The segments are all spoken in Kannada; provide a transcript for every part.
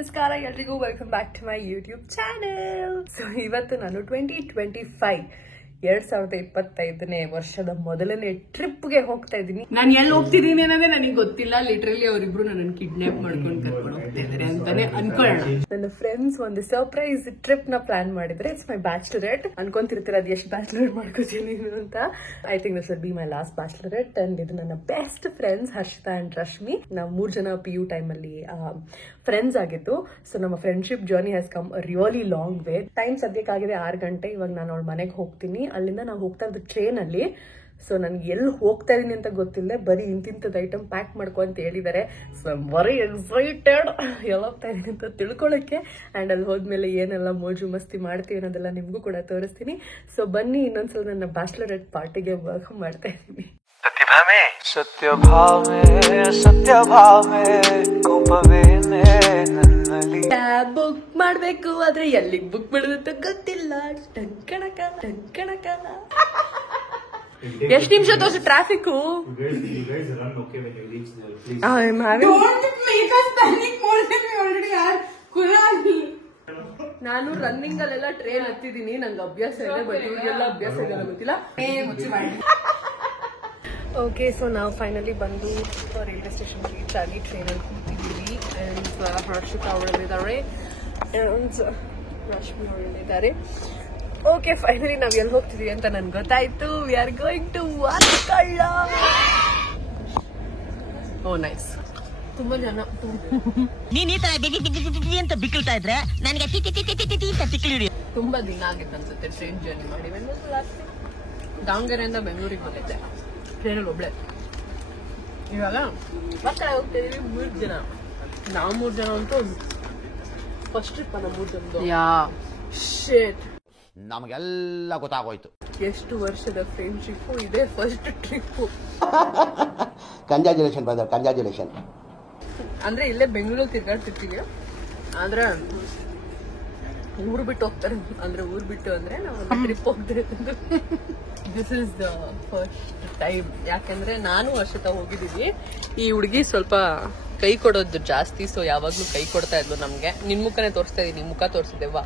ನಮಸ್ಕಾರ ಎಲ್ರಿಗೂ welcome back to my YouTube channel. So ಇವತ್ತು ನಾನು 2025 ವರ್ಷದ ಮೊದಲನೇ ಟ್ರಿಪ್ಗೆ ಹೋಗ್ತಾ ಇದ್ದೀನಿ. ನಾನು ಎಲ್ಲಿ ಹೋಗ್ತಿದ್ದೀನಿ ಅನ್ನೋದೇ ನನಗೆ ಗೊತ್ತಿಲ್ಲ. ಲಿಟರಲಿ ಅವರಿಬ್ರು ನನ್ನ ಕಿಡ್ನಾಪ್ ಮಾಡ್ಕೊಂಡು ಕರ್ಕೊಂಡು ಹೋಗ್ತಾ ಇದಾರೆ ಅಂತಾನೆ ಅನ್ಕೊಳ್ಳೋಣ. ನನ್ನ ಫ್ರೆಂಡ್ಸ್ ಒಂದು ಸರ್ಪ್ರೈಸ್ ಟ್ರಿಪ್ ನ ಪ್ಲಾನ್ ಮಾಡಿದ್ರೆ ಇಟ್ಸ್ ಮೈ ಬ್ಯಾಚಲರೇಟ್. ಅನ್ಕೊಂತಿರ್ತೀರ ಅದು ಎಷ್ಟು ಬ್ಯಾಚಲರೇಟ್ ಮಾಡ್ಕೋತೀನಿ ಅಂತ. I think this will be my last bachelorette and ಇದು ನನ್ನ best friends Harshitha and Rashmi. ನಾವು 3 ಜನ PU ಟೈಮ್ ಅಲ್ಲಿ ಫ್ರೆಂಡ್ಸ್ ಆಗಿತ್ತು. ಸೊ ನಮ್ಮ friendship journey has come really long way. Time ಸದ್ಯಕ್ಕಾಗಿದೆ 6 ಗಂಟೆ. ಇವಾಗ ನಾನು ಅವಳ ಮನೆಗೆ ಹೋಗ್ತೀನಿ. ಅಲ್ಲಿಂದ ನಾವು ಹೋಗ್ತಾ ಇದ್ದು ಟ್ರೈನ್ ಅಲ್ಲಿ. ಸೊ ನನ್ಗೆ ಎಲ್ಲಿ ಹೋಗ್ತಾ ಇದೀನಿ ಅಂತ ಗೊತ್ತಿಲ್ಲ. ಬರೀ ಇಂತಿಂತದ ಐಟಮ್ ಪ್ಯಾಕ್ ಮಾಡ್ಕೊ ಅಂತ ಹೇಳಿದ್ದಾರೆ. So I am very excited ಎಲ್ಲ ಹೋಗ್ತಾ ಇದೀನಿ ಅಂತ ತಿಳ್ಕೊಳಕ್ಕೆ. ಅಂಡ್ ಅಲ್ಲಿ ಹೋದ್ಮೇಲೆ ಏನೆಲ್ಲ ಮೋಜು ಮಸ್ತಿ ಮಾಡ್ತೀವಿ ಅನ್ನೋದೆಲ್ಲ ನಿಮ್ಗೂ ಕೂಡ ತೋರಿಸ್ತೀನಿ. ಸೊ ಬನ್ನಿ ಇನ್ನೊಂದ್ಸಲ ನನ್ನ ಬ್ಯಾಚಲರೇಟ್ ಪಾರ್ಟಿಗೆ ವೆಲ್ಕಮ್ ಮಾಡ್ತಾ ಇದ್ದೀನಿ. ಕ್ಯಾಬ್ ಬುಕ್ ಮಾಡ್ಬೇಕು ಆದ್ರೆ ಎಲ್ಲಿಗೆ ಬುಕ್ ಮಾಡೋದಂತ ಗೊತ್ತಿಲ್ಲ. ಎಷ್ಟು ನಿಮಿಷ ತೋರಿಸಿ ಟ್ರಾಫಿಕ್. ನಾನು ರನ್ನಿಂಗ್ ಅಲ್ಲೆಲ್ಲ ಟ್ರೈನ್ ಹತ್ತಿದ್ದೀನಿ. ನಂಗೆ ಅಭ್ಯಾಸ ಇದೆ. ಬಟ್ ಇವ್ರಿಗೆಲ್ಲ ಅಭ್ಯಾಸ ಇದೆ ಗೊತ್ತಿಲ್ಲ. ಓಕೆ, ಸೊ ನಾವು ಫೈನಲಿ ಬಂದು ರೈಲ್ವೆ ಸ್ಟೇಷನ್ ರೀಚ್ ಆಗಿ ಟ್ರೈನಲ್ಲಿ ಕೂತಿದ್ದೀವಿ. ಅಂಡ್ ಹರ್ಷಿತಾ ಅವರಲ್ಲಿದ್ದಾರೆ ಅಂಡ್ ರಶ್ಮಿ ಅವರಲ್ಲಿದ್ದಾರೆ. ಓಕೆ, ಫೈನಲಿ ನಾವ್ ಎಲ್ಲಿ ಹೋಗ್ತಿದೀವಿ ಅಂತ ನನ್ಗೆ ಗೊತ್ತಾಯ್ತು. We are going to Varkala. Oh nice. ತುಂಬಾ ಜನ ನೀನ್ ಈ ತರ ಅಂತ ಬಿಕ್ಕಳ್ತಾ ಇದ್ರೆ ನನಗೆ ತುಂಬಾ ದಿನ ಆಗಿತ್ತು ಅನ್ಸುತ್ತೆ ಟ್ರೈನ್ ಜರ್ನಿ ಮಾಡಿ. ದಾವಣಗೆರೆಯಿಂದ ಬೆಂಗಳೂರಿಗೆ ಬಂದಿದ್ದೆ ಟ್ರೈನಲ್ಲಿ ಒಬ್ಳೆ. ಇವಾಗ ಮತ್ತೆ ಹೋಗ್ತಿದೀವಿ 3 ಜನ. ನಾವು 3 ಜನ ಅಂತೂ ಫಸ್ಟ್ ಟ್ರಿಪ್ ನಮ್ಮ 3 ಜನದ್ದು. ಶೇಟ್, ನಮಗೆಲ್ಲ ಗೊತ್ತಾಗೋಯ್ತು. ಎಷ್ಟು ವರ್ಷದ ಫ್ರೆಂಡ್ಶಿಪ್ ಇದೆ. First trip. Congratulation brother, congratulation. ಅಂದ್ರೆ ಇಲ್ಲೇ ಬೆಂಗಳೂರಲ್ಲಿ ತಿರ್ಗಾಡ್ತಿರ್ತೀವಿ. ಆದ್ರೆ ಊರು ಬಿಟ್ಟು ಹೋಗ್ತಾರೆ. ಅಂದ್ರೆ ಊರು ಬಿಟ್ಟು ಅಂದ್ರೆ ನಾವು ಟ್ರಿಪ್ ಹೋಗ್ತಾ ಇದ್ದು. This is the first time. ಯಾಕಂದ್ರೆ ನಾನು ಹರ್ಷಿತಾ ಹೋಗಿದ್ದೀವಿ. ಈ ಹುಡುಗಿ ಸ್ವಲ್ಪ ಕೈ ಕೊಡೋದು ಜಾಸ್ತಿ. ಸೊ ಯಾವಾಗ್ಲೂ ಕೈ ಕೊಡ್ತಾ ಇದ್ಲು ನಮ್ಗೆ. ನಿನ್ ಮುಖನೇ ತೋರಿಸ್ತಾ ಇದೀನಿ, ಮುಖ ತೋರಿಸಿದೆವಾ.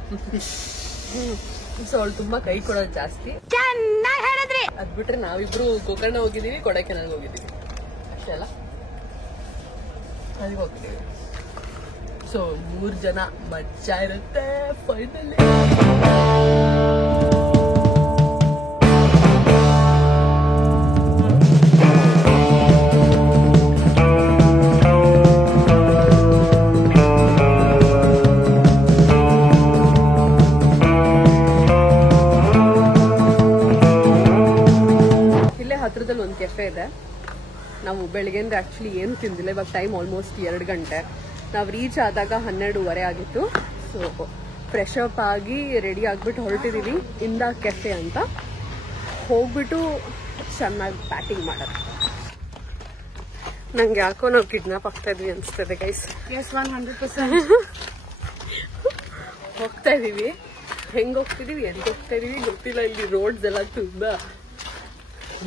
ಸೊ ಅವಳು ತುಂಬಾ ಕೈ ಕೊಡೋದು ಜಾಸ್ತಿ. ಅದ್ ಬಿಟ್ರೆ ನಾವಿಬ್ರು ಗೋಕರ್ಣ ಹೋಗಿದೀವಿ, ಕೊಡೈಕೆನಾಲ್ ಹೋಗಿದೀವಿ ಅಷ್ಟೇ ಅಲ್ಲ. ಅಲ್ಲಿಗೆ ಹೋಗಿದೀವಿ. ಸೊ 3 ಜನ ಮಜಾ ಇರುತ್ತೆ ಫೈನಲಿ. ಹತ್ರದಲ್ಲಿ ಒಂದು ಕೆಫೆ ಇದೆ. ನಾವು ಬೆಳಗ್ಗೆಯಿಂದ ಆಕ್ಚುಲಿ ಏನು ತಿಂದಿಲ್ಲ. ಇವಾಗ ಟೈಮ್ ಆಲ್ಮೋಸ್ಟ್ 2 ಗಂಟೆ. ನಾವು ರೀಚ್ ಆದಾಗ 12:30 ಆಗಿತ್ತು. ಸೊ ಫ್ರೆಶ್ ಅಪ್ ಆಗಿ ರೆಡಿ ಆಗ್ಬಿಟ್ಟು ಹೊರಟಿದೀವಿ ಇಂದ ಕೆಫೆ ಅಂತ. ಹೋಗ್ಬಿಟ್ಟು ಚೆನ್ನಾಗಿ ಪ್ಯಾಕಿಂಗ್ ಮಾಡೋದು. ನಂಗೆ ಯಾಕೋ ನಾವು ಕಿಡ್ನಾಪ್ ಆಗ್ತಾ ಇದ್ವಿ ಅನಿಸ್ತದೆ ಗೈಸ್. 100% ಹೋಗ್ತಾ ಇದೀವಿ. ಹೆಂಗ್ ಹೋಗ್ತಿದೀವಿ, ಎಲ್ಲಿ ಹೋಗ್ತಾ ಇದೀವಿ ಗೊತ್ತಿಲ್ಲ. ಇಲ್ಲಿ ರೋಡ್ಸ್ ಎಲ್ಲ ತುಂಬಾ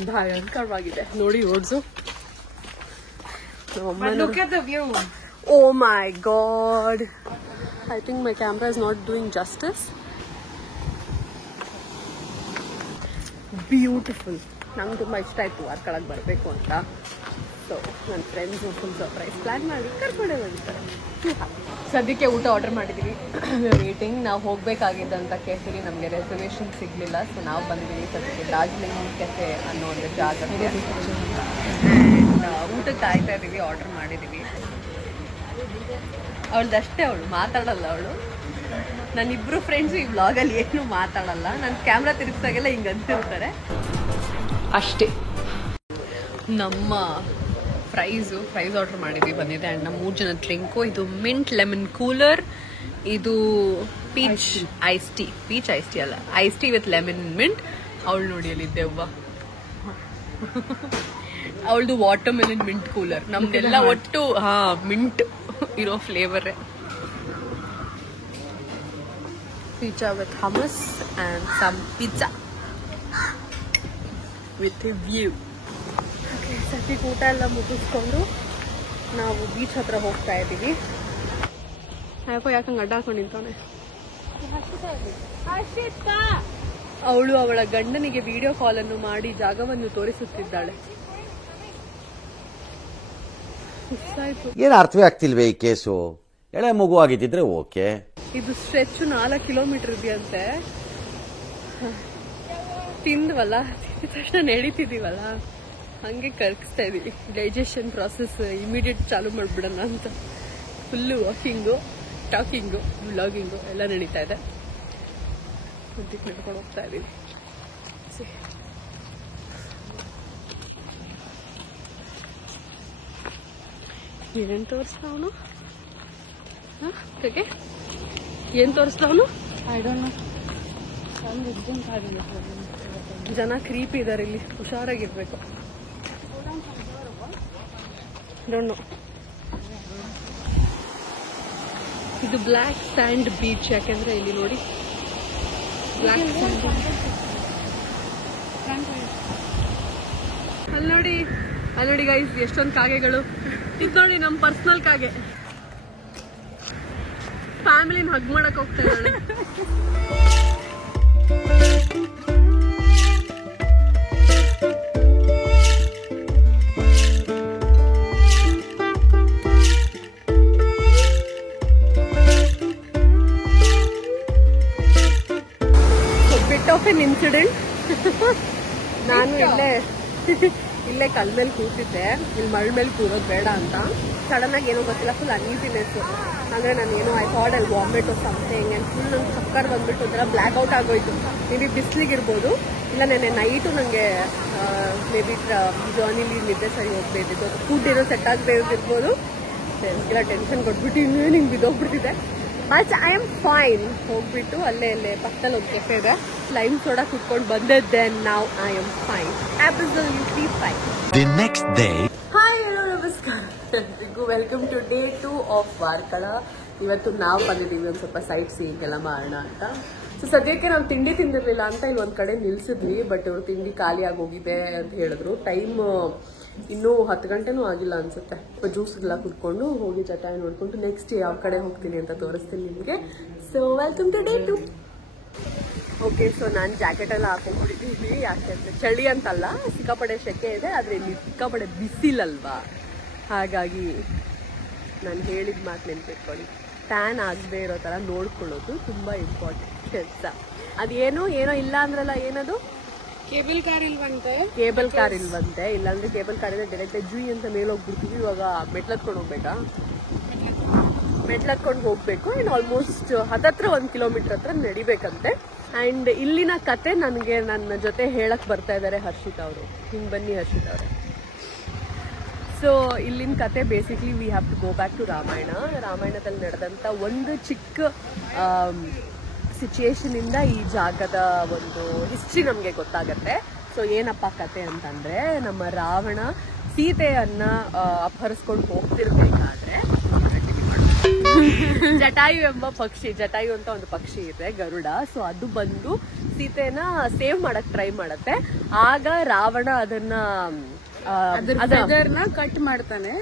ಭಯಂಕರವಾಗಿದೆ ನೋಡಿ roads. Oh my god, I think my camera is not doing justice. Beautiful. ನಂಗೆ ತುಂಬ ಇಷ್ಟ ಆಯ್ತು ವಾರ್ಕಳಕ್ಕೆ ಬರಬೇಕು ಅಂತ. ಸೊ ನನ್ನ ಫ್ರೆಂಡ್ಸು ಫುಲ್ ಸರ್ಪ್ರೈಸ್ ಪ್ಲಾನ್ ಮಾಡಿ ಕರ್ಕೊಂಡೇ ಬಂದಿದ್ದಾರೆ. ಸದ್ಯಕ್ಕೆ ಊಟ ಆರ್ಡರ್ ಮಾಡಿದ್ದೀವಿ. ಮೀಟಿಂಗ್ ನಾವು ಹೋಗಬೇಕಾಗಿದ್ದಂಥ ಕೆಫೆಲಿ ನಮಗೆ ರೆಸರ್ವೇಷನ್ ಸಿಗಲಿಲ್ಲ. ಸೊ ನಾವು ಬಂದಿದ್ದೀವಿ ಸದ್ಯಕ್ಕೆ ಡಾರ್ಜಿಲಿಂಗ್ ಕೆಫೆ ಅನ್ನೋ ಒಂದು ಜಾಗಕ್ಕೆ. ಊಟಕ್ಕೆ ಕಾಯ್ತಾ ಇದ್ದೀವಿ. ಆರ್ಡರ್ ಮಾಡಿದ್ದೀವಿ. ಅವಳದಷ್ಟೇ, ಅವಳು ಮಾತಾಡಲ್ಲ. ಅವಳು ನನ್ನಿಬ್ಬರು ಫ್ರೆಂಡ್ಸು ಈ ವ್ಲಾಗಲ್ಲಿ ಏನು ಮಾತಾಡಲ್ಲ. ನನ್ನ ಕ್ಯಾಮ್ರಾ ತಿರುಗಿಸಾಗೆಲ್ಲ ಹಿಂಗೆ ಅಂತಿರ್ತಾರೆ ಅಷ್ಟೇ. ನಮ್ಮ ಫ್ರೈಸ್ ಆರ್ಡರ್ ಮಾಡಿದ್ವಿ, ಬಂದಿದೆ. ಆ್ಯಂಡ್ ನಮ್ಮ 3 ಜನ ಡ್ರಿಂಕು. ಇದು ಮಿಂಟ್ ಲೆಮನ್ ಕೂಲರ್. ಇದು peach ice tea. Peach ice tea ಅಲ್ಲ, ice tea with lemon mint. ಅವಳು ನೋಡಿ ಅಲ್ಲಿದ್ದೆವ್ವ, ಅವಳದು ವಾಟರ್ ಮೆಲನ್ ಮಿಂಟ್ ಕೂಲರ್. ನಮ್ದೆಲ್ಲ ಒಟ್ಟು ಮಿಂಟ್ ಇರೋ ಫ್ಲೇವರೇ. Pizza with hummus and some pizza with a view. ಸದ್ಯಕ್ಕೆ ಊಟ ಎಲ್ಲ ಮುಗಿಸ್ಕೊಂಡು ನಾವು ಬೀಚ್ ಹತ್ರ ಹೋಗ್ತಾ ಇದ್ದೀವಿ. ಯಾಕೋ ಯಾಕಂಗೆ ಅಡ್ಡ ಹಾಕೊಂಡು ನಿಂತವನೆ. ಅವಳು ಅವಳ ಗಂಡನಿಗೆ ವಿಡಿಯೋ ಕಾಲ್ ಅನ್ನು ಮಾಡಿ ಜಾಗವನ್ನು ತೋರಿಸುತ್ತಿದ್ದಾಳೆ. ಏನು ಅರ್ಥವೇ ಆಗ್ತಿಲ್ವೇ ಈ ಕೇಸು? ಎಳೆ ಮಗು ಆಗಿದ್ದಿದ್ರೆ ಓಕೆ. ಇದು ಸ್ಟ್ರೆಚ್ 4 ಕಿಲೋಮೀಟರ್ ಇದೆಯಂತೆ. ತಿಂದ್ವಲ್ಲ, ತಿಂದ ತಕ್ಷಣ ನಡೀತಿದೀವಲ್ಲ, ಹಂಗೆ ಕರ್ಕಿಸ್ತಾ ಇದೀವಿ. ಡೈಜೆಷನ್ ಪ್ರಾಸೆಸ್ ಇಮಿಡಿಯೇಟ್ ಚಾಲು ಮಾಡ್ಬಿಡೋಣ ಅಂತ ಫುಲ್ಲು ವಾಕಿಂಗು, ಟಾಕಿಂಗು, ವ್ಲಾಗಿಂಗು ಎಲ್ಲ ನಡೀತಾ ಇದೆ. ಉದ್ದಿಗೆ ನಡ್ಕೊಂಡು ಹೋಗ್ತಾ ಇದೀವಿ. ಏನೇನು ತೋರಿಸ್ತಾ ಅವನು? ಏನ್ ತೋರಿಸ್ತಾ ಅವನು? ಜನ ಕ್ರೀಪ್ ಇದಾರೆ ಇಲ್ಲಿ, ಹುಷಾರಾಗಿರ್ಬೇಕು. Don't know. ಇದು ಬ್ಲ್ಯಾಕ್ ಸ್ಯಾಂಡ್ ಬೀಚ್. ಯಾಕೆಂದ್ರೆ ಇಲ್ಲಿ ನೋಡಿ ಬ್ಲ್ಯಾಕ್ ಸ್ಯಾಂಡ್. ಅಲ್ಲಿ ನೋಡಿ ಗೈಸ್, ಎಷ್ಟೊಂದು ಕಾಗೆಗಳು. ಇದು ನೋಡಿ ನಮ್ಮ ಪರ್ಸನಲ್ ಕಾಗೆ. ಫ್ಯಾಮಿಲಿನ ಹಗ್ ಮಾಡಕ್ ಹೋಗ್ತಾ ಇದ್ದಾಳೆ. Bit of N incident. ನಾನು ಇಲ್ಲೇ ಕಲ್ ಮೇಲೆ ಕೂತಿದ್ದೆ, ಇಲ್ಲಿ ಮಳ್ ಮೇಲೆ ಕೂರೋದು ಬೇಡ ಅಂತ. ಸಡನ್ ಆಗಿ ಏನೋ ಗೊತ್ತಿಲ್ಲ, ಫುಲ್ ಅನ್ಈಸಿನೆಸ್. ಅಂದ್ರೆ ನಾನು ಏನೋ ಐ ಥಾಟ್ ಅಲ್ಲಿ ವಾಮಿಟ್ ಸಮಥಿಂಗ್ ಅಂಡ್ ಫುಲ್ ನಂಗೆ ಚಕ್ಕರ್ ಬಂದ್ಬಿಟ್ಟು ಒಂಥರ ಬ್ಲ್ಯಾಕ್ ಔಟ್ ಆಗೋಯ್ತು. ಮೇ ಬಿ ಬಿಸಿಲಿಗಿರ್ಬೋದು, ಇಲ್ಲ ನೆನ್ನೆ ನೈಟು ನನಗೆ ಮೇ ಬಿ ಜರ್ನಿಲಿ ನಿದ್ದೆ ಸರಿ ಹೋಗ್ಬೇಕಿದ್ದು, ಫುಡ್ ಏನೋ ಸೆಟ್ ಆಗದೆ ಇರ್ಬೋದು. ಎಲ್ಲ ಟೆನ್ಷನ್ ಕೊಟ್ಬಿಟ್ಟು ಇನ್ನೂ ಹಿಂಗೆ ಬಿದ್ದೋಗ್ಬಿಡ್ತಿದ್ದೆ. But I am fine. ಹೋಗ್ಬಿಟ್ಟು ಅಲ್ಲೇ ಪಕ್ಕದಲ್ಲಿ ಒಂದು ಕೆಫೆ ಇದೆ, ಲೈಮ್ ಸೋಡಾ ಕುಟ್ಕೊಂಡು ಬಂದಿದ್ದೆ. ನಾವು I am fine, absolutely fine. The next day. Hi, hello, ನಮಸ್ಕಾರ ಎಲ್ರಿಗೂ. Welcome to day 2 of Varkala. ಇವತ್ತು ನಾವು ಬಂದಿದ್ದೀವಿ ಒಂದು ಸ್ವಲ್ಪ ಸೈಟ್ ಸೀಯಿಂಗ್ ಎಲ್ಲ ಮಾಡೋಣ ಅಂತ. ಸೊ ಸದ್ಯಕ್ಕೆ ನಾವು ತಿಂಡಿ ತಿಂದಿರಲಿಲ್ಲ ಅಂತ ಇಲ್ಲಿ ಒಂದು ಕಡೆ ನಿಲ್ಸಿದ್ವಿ. ಬಟ್ ಇವರು ತಿಂಡಿ ಖಾಲಿ ಆಗೋಗಿದೆ ಅಂತ ಹೇಳಿದ್ರು. ಟೈಮ್ ಇನ್ನೂ 10 ಗಂಟೆನೂ ಆಗಿಲ್ಲ ಅನ್ಸುತ್ತೆ. ಜ್ಯೂಸ್ಗೆಲ್ಲ ಕುಡ್ಕೊಂಡು ಹೋಗಿ ಜಟಾಯಿ ನೋಡ್ಕೊಂಡು ನೆಕ್ಸ್ಟ್ ಯಾವ ಕಡೆ ಹೋಗ್ತೀನಿ ಅಂತ ತೋರಿಸ್ತೀನಿ ನಿಮಗೆ. So welcome to day 2. Okay, so ನಾನು ಜಾಕೆಟ್ ಎಲ್ಲ ಹಾಕೊಂಡ್ಬಿಟ್ಟಿದ್ದೀನಿ. ಯಾಕೆಂದ್ರೆ ಚಳಿ ಅಂತಲ್ಲ, ಸಿಕ್ಕಾಪಡೆ ಸೆಕೆ ಇದೆ. ಆದರೆ ಇಲ್ಲಿ ಸಿಕ್ಕಾಪಡೆ ಬಿಸಿಲಲ್ವಾ, ಹಾಗಾಗಿ ನಾನು ಹೇಳಿದ ಮಾತು ನೆನ್ಪಿಟ್ಕೊಳ್ಳಿ. ಟ್ಯಾನ್ ಆಗದೆ ಇರೋ ಥರ ನೋಡ್ಕೊಳ್ಳೋದು ತುಂಬ ಇಂಪಾರ್ಟೆಂಟ್ ಕೆಲಸ. ಅದೇನೋ ಇಲ್ಲ ಅಂದ್ರಲ್ಲ, ಏನದು? ಕೇಬಲ್ ಕಾರ್ ಇಲ್ವಂತೆ. ಇಲ್ಲಾಂದ್ರೆ ಕೇಬಲ್ ಕಾರ್ ಇದೆ, ಡೈರೆಕ್ಟ್ ಜುಯಿ ಅಂತ ಮೇಲೆ ಹೋಗ್ಬಿಡ್ತೀವಿ. ಇವಾಗ ಮೆಟ್ಲತ್ಕೊಂಡು ಹೋಗ್ಬೇಕಾ? ಮೆಟ್ಲತ್ಕೊಂಡು ಹೋಗ್ಬೇಕು. ಇನ್ನು ಆಲ್ಮೋಸ್ಟ್ 1 ಕಿಲೋಮೀಟರ್ ಹತ್ರ ನಡಿಬೇಕಂತೆ. ಅಂಡ್ ಇಲ್ಲಿನ ಕತೆ ನನಗೆ ನನ್ನ ಜೊತೆ ಹೇಳಕ್ ಬರ್ತಾ ಇದ್ದಾರೆ ಹರ್ಷಿತಾ ಅವರು. ಹಿಂಗೆ ಬನ್ನಿ ಹರ್ಷಿತಾ ಅವರೇ. ಸೊ ಇಲ್ಲಿನ ಕತೆ basically we have to go back to ರಾಮಾಯಣದಲ್ಲಿ ನಡೆದಂಥ ಒಂದು ಚಿಕ್ಕ ಸಿಚುಯೇಷನ್ ಇಂದ ಈ ಜಾಗದ ಒಂದು ಹಿಸ್ಟ್ರಿ ನಮಗೆ ಗೊತ್ತಾಗತ್ತೆ. ಸೊ ಏನಪ್ಪ ಕತೆ ಅಂತಂದ್ರೆ, ನಮ್ಮ ರಾವಣ ಸೀತೆಯನ್ನ ಅಪಹರಿಸ್ಕೊಂಡು ಹೋಗ್ತಿರ್ಬೇಕಾದ್ರೆ ಜಟಾಯು ಎಂಬ ಪಕ್ಷಿ, ಜಟಾಯು ಅಂತ ಒಂದು ಪಕ್ಷಿ ಇದೆ, ಗರುಡ. ಸೊ ಅದು ಬಂದು ಸೀತೆನ ಸೇವ್ ಮಾಡಕ್ ಟ್ರೈ ಮಾಡತ್ತೆ. ಆಗ ರಾವಣ ಅದನ್ನ ಕಟ್ ಮಾಡ್ತಾನೆ.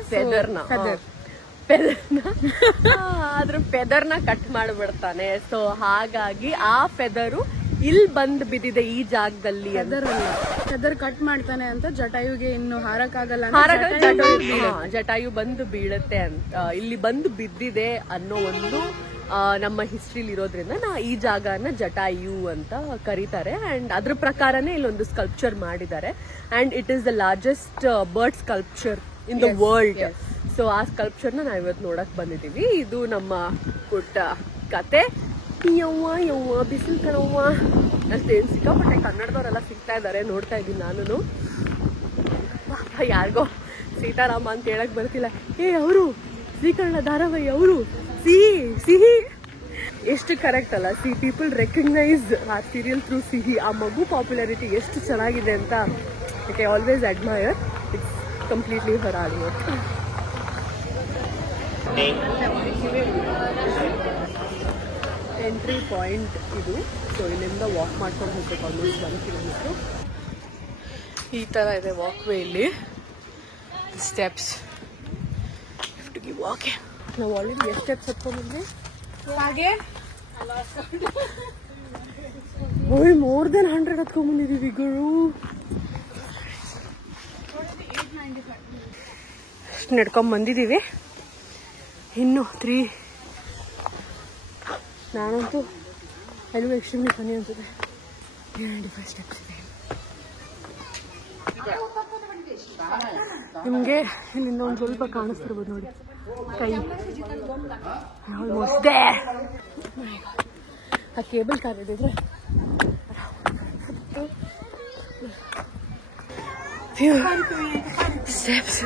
ಅದ್ರ ಫೆದರ್ನ ಕಟ್ ಮಾಡ್ಬಿಡ್ತಾನೆ. ಸೊ ಹಾಗಾಗಿ ಆ ಫೆದರು ಇಲ್ಲಿ ಬಂದ್ ಬಿದ್ದಿದೆ ಈ ಜಾಗದಲ್ಲಿ. ಫೆದರ್ ಕಟ್ ಮಾಡ್ತಾನೆ ಅಂತ ಜಟಾಯುಗೆ ಇನ್ನು ಹಾರಕ್ಕಾಗಲ್ಲ, ಜಟಾಯು ಬಂದು ಬೀಳುತ್ತೆ ಅಂತ, ಇಲ್ಲಿ ಬಂದು ಬಿದ್ದಿದೆ ಅನ್ನೋ ಒಂದು ನಮ್ಮ ಹಿಸ್ಟ್ರಿಲಿ ಇರೋದ್ರಿಂದ ಈ ಜಾಗನ ಜಟಾಯು ಅಂತ ಕರೀತಾರೆ. ಅಂಡ್ ಅದ್ರ ಪ್ರಕಾರನೇ ಇಲ್ಲೊಂದು ಸ್ಕಲ್ಪ್ಚರ್ ಮಾಡಿದ್ದಾರೆ. And it is the largest bird sculpture in the world. So ಆ ಸ್ಕಲ್ಪ್ಚರ್ನ ನಾವು ಇವತ್ತು ನೋಡಕ್ ಬಂದಿದ್ದೀವಿ. ಇದು ನಮ್ಮ ಪುಟ್ಟ ಕತೆ. ಯವ್ವ ಬಿಸಿಲು ಕಣವ್ವ ಅಷ್ಟೇನು ಸಿಕ್ಕಾಪಟ್ಟೆ ಕನ್ನಡದವರೆಲ್ಲ ಸಿಗ್ತಾ ಇದ್ದಾರೆ, ನೋಡ್ತಾ ಇದ್ದೀನಿ ನಾನು. ಯಾರಿಗೋ ಸೀತಾರಾಮ ಅಂತ ಹೇಳಕ್ ಬರ್ತಿಲ್ಲ. ಅವರು ಶ್ರೀಕರಣ ಧಾರಾವಾಹಿ, ಅವರು ಸಿಹಿ ಎಷ್ಟು ಕರೆಕ್ಟ್ ಅಲ್ಲ. ಪೀಪಲ್ ರೆಕಗ್ನೈಸ್ ಆ ಸೀರಿಯಲ್ ಥ್ರೂ ಸಿಹಿ. ಆ ಮಗು ಪಾಪ್ಯುಲಾರಿಟಿ ಎಷ್ಟು ಚೆನ್ನಾಗಿದೆ ಅಂತ I always admire. It's completely Har hard work. Entry point ಇದು. ಸೊ ಇಲ್ಲಿಂದ ವಾಕ್ ಮಾಡ್ಕೊಂಡು ಹೋಗ್ಬೇಕು ಆಲ್ಮೋಸ್ಟ್ 1 ಕಿಲೋಮೀಟರ್. ಈ ಥರ ಇದೆ ವಾಕ್ ವೇ. ಇಲ್ಲಿ ಸ್ಟೆಪ್ಸ್ ವಾಕ್. ನಾವು ಆಲ್ರೆಡಿ ಎಷ್ಟು ಸ್ಟೆಪ್ಸ್ ಹತ್ಕೊಂಡ್ಬಂದ್ವಿ? ಹಾಗೆ ಮೋರ್ ದೆನ್ 100 ಹತ್ಕೊಂಡ್ಬಂದಿದೀವಿ ಗುರು. ನಡ್ಕೊಂಡ್ ಬಂದಿದೀವಿ. ಇನ್ನು 3 ನಾನಂತೂ ಎಲ್ಲೂ ಎಕ್ಸ್ಟ್ರೀಮ್ಲಿ ಫನಿ ಅನ್ಸುತ್ತೆ. 95 ಸ್ಟೆಪ್ಸ್ ಇದೆ. ನಿಮಗೆ ಇಲ್ಲಿಂದ ಒಂದು ಸ್ವಲ್ಪ ಕಾಣಿಸ್ತಿರ್ಬೋದು ನೋಡಿ ಕೈ. Almost they. ಆ ಕೇಬಲ್ ಕಾರ್ ಇದ್ದಿದ್ರೆ ಸ್ಟೆಪ್ಸ್.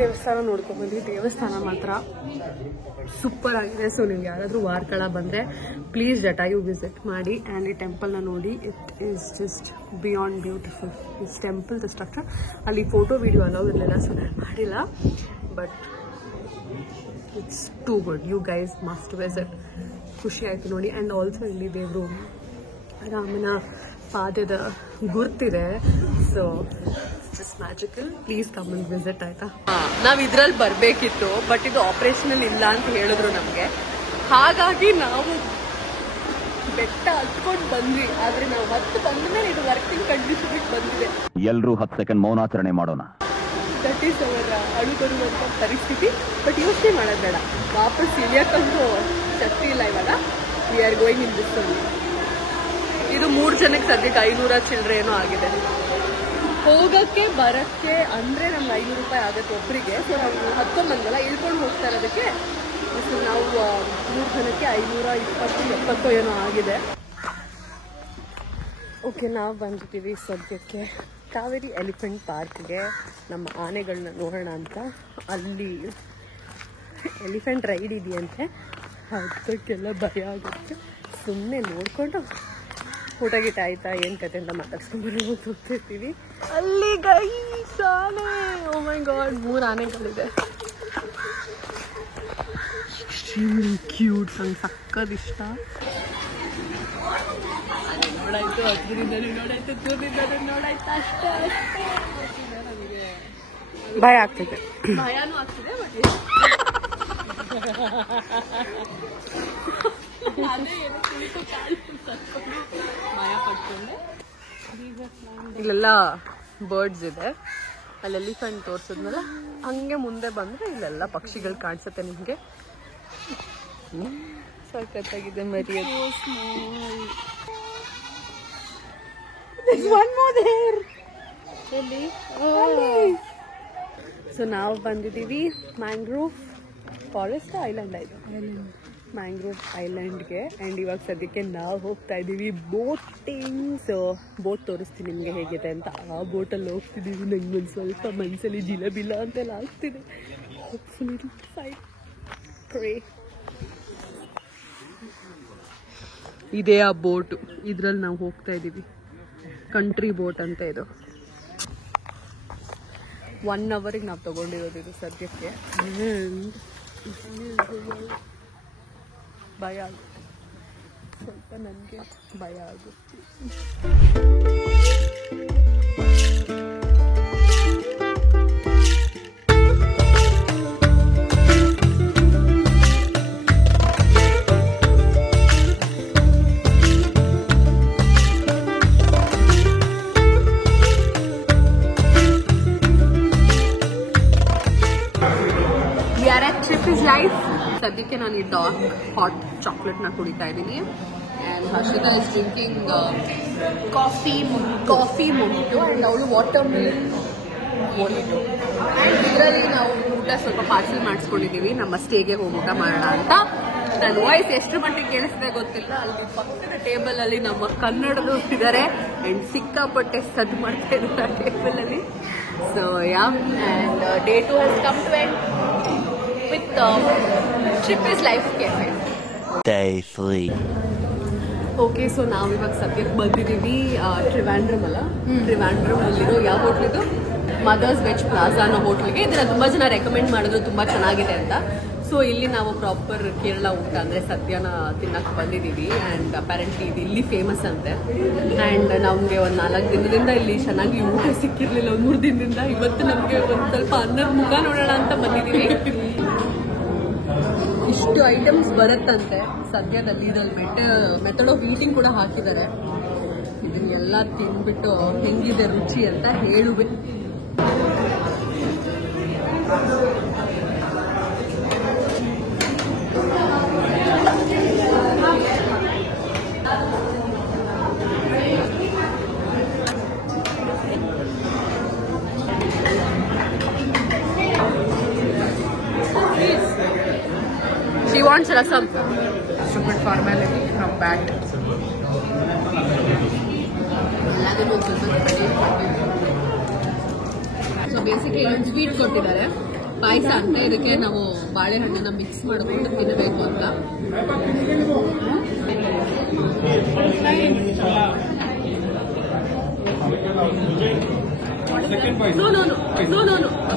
ದೇವಸ್ಥಾನ ನೋಡ್ಕೊಂಡ್ಬಂದ್ವಿ. ದೇವಸ್ಥಾನ ಮಾತ್ರ ಸೂಪರ್ ಆಗಿದೆ. ಸೊ ನೀವು ಯಾರಾದರೂ ವಾರ್ಕಳ ಬಂದರೆ ಪ್ಲೀಸ್ ಜಟಾಯು ವಿಸಿಟ್ ಮಾಡಿ ಆ್ಯಂಡ್ ಈ ಟೆಂಪಲ್ನ ನೋಡಿ. It is just beyond beautiful. Is temple the structure. ಅಲ್ಲಿ ಫೋಟೋ ವಿಡಿಯೋ ಅಲೋ ಇರಲಿಲ್ಲ, ಸೊ ನಾನು ಮಾಡಿಲ್ಲ. But it's too good. You guys must visit. ಖುಷಿ ಆಯಿತು ನೋಡಿ. ಆ್ಯಂಡ್ ಆಲ್ಸೋ ಇಲ್ಲಿ ದೇವರು ರಾಮನ ಪಾದದ ಗುರ್ತಿದೆ. So just magical. Please come and visit. ಆಯ್ತಾ, ನಾವು ಇದ್ರಲ್ಲಿ ಬರಬೇಕಿತ್ತು, ಬಟ್ ಇದು ಆಪರೇಷನಲ್ ಇಲ್ಲ ಅಂತ ಹೇಳಿದ್ರು ನಮಗೆ. ಹಾಗಾಗಿ ನಾವು ಬೆಟ್ಟ ಹತ್ಕೊಂಡು ಬಂದ್ವಿ. ಆದ್ರೆ ನಾವು ಬಂದ ಮೇಲೆ ಇದು ವರ್ಕಿಂಗ್ ಕಂಡೀಷನ್ ಬಂದಿದೆ. ಎಲ್ಲರೂ 10 ಸೆಕೆಂಡ್ ಮೌನಾಚರಣೆ ಮಾಡೋಣ. ದಟ್ ಈಸ್ ಅವರ ಅಳು ಬರುವಂತ ಪರಿಸ್ಥಿತಿ. ಬಟ್ ಯೋಚನೆ ಮಾಡೋದು ಬೇಡ, ವಾಪಸ್ ಇಳಿಯಕ್ಕಂತೂ ಶಕ್ತಿ ಇಲ್ಲ ಇವಾಗ. V are going in this only. ಇದು 3 ಜನಕ್ಕೆ ಸದ್ಯಕ್ಕೆ 500 ಚಿಲ್ಲರೆ ಏನೋ ಆಗಿದೆ. ಹೋಗಕ್ಕೆ ಬರಕ್ಕೆ ಅಂದ್ರೆ ನಮ್ಗೆ 500 ರೂಪಾಯಿ ಆಗುತ್ತೆ ಒಬ್ಬರಿಗೆ. ಸೊ ನಾವು ಹತ್ಕೊಂಡ್ಬಂದಲ್ಲ, ಇಳ್ಕೊಂಡು ಹೋಗ್ತಾ ಇರೋದಕ್ಕೆ ಸೊ ನಾವು 3 ಜನಕ್ಕೆ 520-70 ಏನೋ ಆಗಿದೆ. ಓಕೆ, ನಾವು ಬಂದಿದ್ದೀವಿ ಸದ್ಯಕ್ಕೆ ಕಾವೇರಿ ಎಲಿಫೆಂಟ್ ಪಾರ್ಕ್ಗೆ. ನಮ್ಮ ಆನೆಗಳನ್ನ ನೋಡೋಣ ಅಂತ. ಅಲ್ಲಿ ಎಲಿಫೆಂಟ್ ರೈಡ್ ಇದೆಯಂತೆ, ಅದಕ್ಕೆಲ್ಲ ಭಯ ಆಗುತ್ತೆ. ಸುಮ್ಮನೆ ನೋಡಿಕೊಂಡು ಊಟ ಗಿಟ ಆಯ್ತಾ ಏನು ಕತೆ ಅಂತ ಮಾತಾಡ್ಸ್ಕೊಂಡ್ಬರೋ ಹೋಗ್ತಿರ್ತೀವಿ. ಅಲ್ಲಿ ಗೈಸ್ ಆನೆ, ಓ ಮೈ ಗಾಡ್, 3 ಆನೆಗಳಿದೆ. Extremely cute. ನಂಗೆ ಸಕ್ಕದ ಇಷ್ಟ. ನೋಡಾಯ್ತು, ಹತ್ರದಿಂದಲೂ ನೋಡಾಯ್ತು, ದೂರದಿಂದಲೂ ನೋಡಾಯ್ತು. ಅಷ್ಟೇ ನನಗೆ ಭಯ ಆಗ್ತಿದೆ. ಭಯನೂ ಆಗ್ತಿದೆ. ಬಟ್ ಇಲ್ಲೆಲ್ಲ ಬರ್ಡ್ಸ್ ಇದೆ. ಅಲ್ಲಿ ಎಲಿಫೆಂಟ್ ತೋರಿಸಿದ್ಮೇಲೆ ಹಂಗೆ ಮುಂದೆ ಬಂದ್ರೆ ಇಲ್ಲೆಲ್ಲ ಪಕ್ಷಿಗಳು ಕಾಣಿಸುತ್ತೆ ನಿಮ್ಗೆ. ಸಖತ್ತಾಗಿದೆ ಮರಿಯದು. ಸೊ ನಾವು ಬಂದಿದ್ದೀವಿ ಮ್ಯಾಂಗ್ರೋವ್ ಫಾರೆಸ್ಟ್ ಐಲ್ಯಾಂಡ್ ಆಯ್ತು, ಮ್ಯಾಂಗ್ರೋವ್ ಐಲ್ಯಾಂಡ್ಗೆ. ಆ್ಯಂಡ್ ಇವಾಗ ಸದ್ಯಕ್ಕೆ ನಾವು ಹೋಗ್ತಾ ಇದ್ದೀವಿ ಬೋಟಿಂಗ್. ಸೊ ಬೋಟ್ ತೋರಿಸ್ತೀನಿ ನಿಮಗೆ ಹೇಗಿದೆ ಅಂತ. ಆ ಬೋಟಲ್ಲಿ ಹೋಗ್ತಿದ್ದೀವಿ. ನಂಗೆ ಒಂದು ಸ್ವಲ್ಪ ಮನಸ್ಸಲ್ಲಿ ಜಿಲಬಿಲ್ಲ ಅಂತೆಲ್ಲ ಆಗ್ತಿದೆ. Hopefully fight pray. ಇದೇ ಆ ಬೋಟು, ಇದ್ರಲ್ಲಿ ನಾವು ಹೋಗ್ತಾ ಇದ್ದೀವಿ. ಕಂಟ್ರಿ ಬೋಟ್ ಅಂತ ಇದು. 1 ಅವರಿಗೆ ನಾವು ತಗೊಂಡಿರೋದು ಇದು ಸದ್ಯಕ್ಕೆ. ಭಯ ಆಗುತ್ತೆ ಸ್ವಲ್ಪ, ನನಗೆ ಭಯ ಆಗುತ್ತೆ. ಸದ್ಯಕ್ಕೆ ನಾನು ಈ ಡಾರ್ಕ್ ಹಾಟ್ ಚಾಕ್ಲೇಟ್ನ ಕುಡಿತಾ ಇದ್ದೀನಿ. And Harshita is drinking coffee mojito and ಅವಳು ವಾಟರ್ ಮಿಲನ್ ಮೊಜಿಟೋ. ಆ್ಯಂಡ್ ಇದರಲ್ಲಿ ನಾವು ಊಟ ಸ್ವಲ್ಪ ಪಾರ್ಸಲ್ ಮಾಡಿಸ್ಕೊಂಡಿದ್ದೀವಿ ನಮ್ಮ ಸ್ಟೇಗೆ ಹೋಗಿ ಊಟ ಮಾಡೋಣ ಅಂತ. ನನ್ನ ವಾಯ್ಸ್ ಎಷ್ಟು ಮಟ್ಟಿಗೆ ಕೇಳಿಸಿದೆ ಗೊತ್ತಿಲ್ಲ. ಅಲ್ಲಿ ಪಕ್ಕದ ಟೇಬಲಲ್ಲಿ ನಮ್ಮ ಕನ್ನಡದವರು ಇದ್ದಾರೆ ಆ್ಯಂಡ್ ಸಿಕ್ಕಾಪಟ್ಟೆ ಸದ್ದು ಮಾಡ್ತಾ ಇದ್ದಾರೆ ಟೇಬಲಲ್ಲಿ. So yeah, and day 2 has come to end with trip is life cafe. Day 3. Okay, so ನಾವು ಇವಾಗ ಸದ್ಯಕ್ಕೆ ಬಂದಿದ್ದೀವಿ ಟ್ರಿವಾಂಡ್ರಮ್ ಅಲ್ಲ, ಟ್ರಿವಾಂಡ್ರಮ್ ಅಲ್ಲಿರೋ ಯಾವ ಹೋಟ್ಲ್ ಇದು, ಮದರ್ಸ್ ವೆಜ್ ಪ್ಲಾಜಾ ಅನ್ನೋ ಹೋಟ್ಲಿಗೆ. ಇದನ್ನ ತುಂಬ ಜನ ರೆಕಮೆಂಡ್ ಮಾಡಿದ್ರು, ತುಂಬ ಚೆನ್ನಾಗಿದೆ ಅಂತ. ಸೊ ಇಲ್ಲಿ ನಾವು ಪ್ರಾಪರ್ ಕೇರಳ ಊಟ ಅಂದರೆ ಸದ್ಯನ ತಿನ್ನಕ್ಕೆ ಬಂದಿದ್ದೀವಿ. ಆ್ಯಂಡ್ ಅಪ್ಯಾರೆಂಟ್ಲಿ ಇದು ಇಲ್ಲಿ ಫೇಮಸ್ ಅಂತೆ. ಆ್ಯಂಡ್ ನಮಗೆ ಒಂದು 4 ದಿನದಿಂದ ಇಲ್ಲಿ ಚೆನ್ನಾಗಿ ಊಟ ಸಿಕ್ಕಿರಲಿಲ್ಲ, ಒಂದು 3 ದಿನದಿಂದ. ಇವತ್ತು ನಮಗೆ ಒಂದು ಸ್ವಲ್ಪ ಅನ್ನದ ಮುಖ ನೋಡೋಣ ಅಂತ ಬಂದಿದ್ದೀವಿ. ಇಷ್ಟು ಐಟಮ್ಸ್ ಬರುತ್ತಂತೆ ಸದ್ಯದಲ್ಲಿ. ಇದ್ರಲ್ಲಿ ಮೆಥಡ್ ಆಫ್ ಈಟಿಂಗ್ ಕೂಡ ಹಾಕಿದ್ದಾರೆ. ಇದನ್ನೆಲ್ಲ ತಿಂದ್ಬಿಟ್ಟು ಹೆಂಗಿದೆ ರುಚಿ ಅಂತ ಹೇಳುವೆ. She wants rasam. Stupid formality from back. So basically ಒಂದು ಸ್ವೀಟ್ ಕೊಟ್ಟಿದ್ದಾರೆ, ಪಾಯಸ ಅಂತ. ಇದಕ್ಕೆ ನಾವು ಬಾಳೆಹಣ್ಣನ್ನ ಮಿಕ್ಸ್ ಮಾಡ್ಕೊಂಡು ತಿನ್ನಬೇಕು ಅಂತ.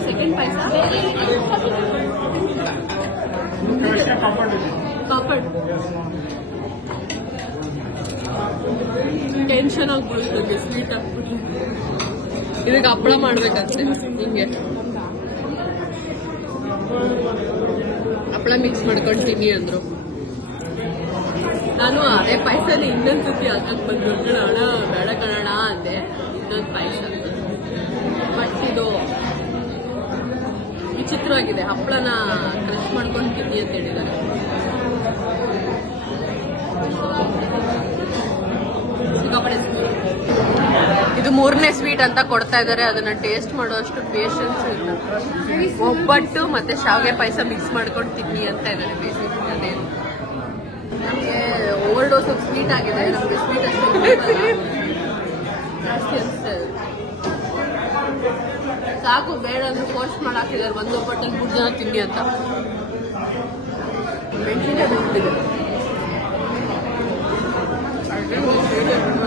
ಸೆಕೆಂಡ್ ಪಾಯಸ ಪಾಪಡ್. ಟೆನ್ಷನ್ ಆಗ್ಬಿಡುತ್ತೆ ಸ್ವೀಟ್ ಹಾಕ್ಬಿಟ್ಟು. ಇದಕ್ಕೆ ಹಪ್ಪಳ ಮಾಡ್ಬೇಕಂತೆ. ಹಿಂಗೆ ಹಪ್ಪಳ ಮಿಕ್ಸ್ ಮಾಡ್ಕೊಂಡು ತಿನ್ನಿ ಅಂದ್ರು. ನಾನು ಅದೇ ಪಾಯಸನೇ ಇನ್ನೊಂದು ಸತಿ ಹಾಕಕ್ ಬಂದ್ರು. ಕಣ ಬೇಡ ಕಣಣ ಅಂದೆ, ಇನ್ನೊಂದು ಪಾಯಸ. ಬಟ್ ಇದು ವಿಚಿತ್ರವಾಗಿದೆ. ಹಪ್ಪಳನ ಕ್ರಶ್ ಮಾಡ್ಕೊಂಡು ತಿನ್ನಿ ಅಂತ ಹೇಳಿದ್ದಾರೆ. ಇದು 3ನೇ ಸ್ವೀಟ್ ಅಂತ ಕೊಡ್ತಾ ಇದ್ದಾರೆ. ಅದನ್ನ ಟೇಸ್ಟ್ ಮಾಡೋಷ್ಟು ಪೇಷನ್ಸ್ ಇಲ್ಲ. ಒಬ್ಬಟ್ಟು ಮತ್ತೆ ಶಾವಿಗೆ ಪಾಯಸ ಮಿಕ್ಸ್ ಮಾಡ್ಕೊಂಡು ತಿನ್ನಿ ಅಂತ ಇದ್ದಾರೆ. ಬೇಸಿಕ್ ಅದೇನು ನಮಗೆ ಓವರ್ ಡೋಸ್ ಆಫ್ ಸ್ವೀಟ್ ಆಗಿದೆ. ನಮಗೆ ಸ್ವೀಟ್ ಅಷ್ಟೇ ಜಾಸ್ತಿ ಅನಿಸ್ತಾ ಇದೆ. ಸಾಕು, ಬೇಡ ಅಂದ್ರೆ ಫೋರ್ಸ್ ಮಾಡಾಕಿದ್ದಾರೆ. ಒಂದು ಒಬ್ಬಟ್ಟಲ್ಲಿ 3 ಜನ ತಿನ್ನಿ ಅಂತ. ಮೆಣಸಿನಕಾಯಿ ಬಿಟ್ಟಿದೆ.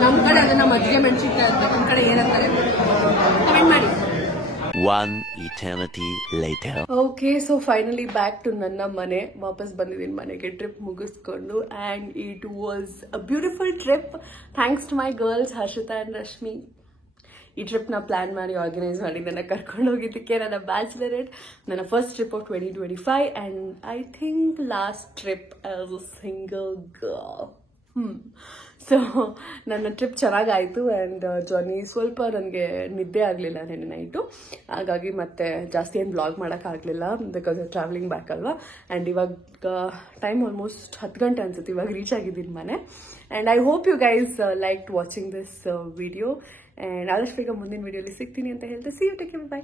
ನಮ್ಮ ಕಡೆ ಅದನ್ನ ಮಜ್ಜಿಗೆ ಮೆಣಸಿನಕಾಯಿ ಅಂತ, ನಮ್ಮ ಕಡೆ ಏನಂತಾರೆ ಕಮೆಂಟ್ ಮಾಡಿ. One eternity later. Okay, so finally back to ನನ್ನ ಮನೆ. ವಾಪಸ್ ಬಂದಿದ್ದೀನಿ ಮನೆಗೆ ಟ್ರಿಪ್ ಮುಗಿಸ್ಕೊಂಡು. And it was a beautiful trip. Thanks to my girls Harshita and Rashmi. ಈ ಟ್ರಿಪ್ನ ಪ್ಲಾನ್ ಮಾಡಿ ಆರ್ಗನೈಸ್ ಮಾಡಿ ನನ್ನ ಕರ್ಕೊಂಡು ಹೋಗಿದ್ದಕ್ಕೆ. ನನ್ನ ಬ್ಯಾಚುಲರೇಟ್, ನನ್ನ first trip of 2025 and I think last trip as a single girl. So ನನ್ನ ಟ್ರಿಪ್ ಚೆನ್ನಾಗಾಯಿತು. ಆ್ಯಂಡ್ ಜಾನಿ ಸ್ವಲ್ಪ ನನಗೆ ನಿದ್ದೆ ಆಗಲಿಲ್ಲ ನೆನ್ನೆ ನೈಟು, ಹಾಗಾಗಿ ಮತ್ತೆ ಜಾಸ್ತಿ ಏನು ಬ್ಲಾಗ್ ಮಾಡೋಕ್ಕಾಗಲಿಲ್ಲ ಬಿಕಾಸ್ ಟ್ರಾವೆಲಿಂಗ್ ಬ್ಯಾಕ್ ಅಲ್ವಾ. ಆ್ಯಂಡ್ ಇವಾಗ ಟೈಮ್ ಆಲ್ಮೋಸ್ಟ್ 10 ಗಂಟೆ ಅನ್ಸುತ್ತೆ. ಇವಾಗ ರೀಚ್ ಆಗಿದ್ದೀನಿ ಮನೆ. And I hope you guys like watching this video. And ಆದಷ್ಟು ಬೇಗ ಮುಂದಿನ ವಿಡಿಯೋಲಿ ಸಿಗ್ತೀನಿ ಅಂತ ಹೇಳ್ತಾ see you, take care, by.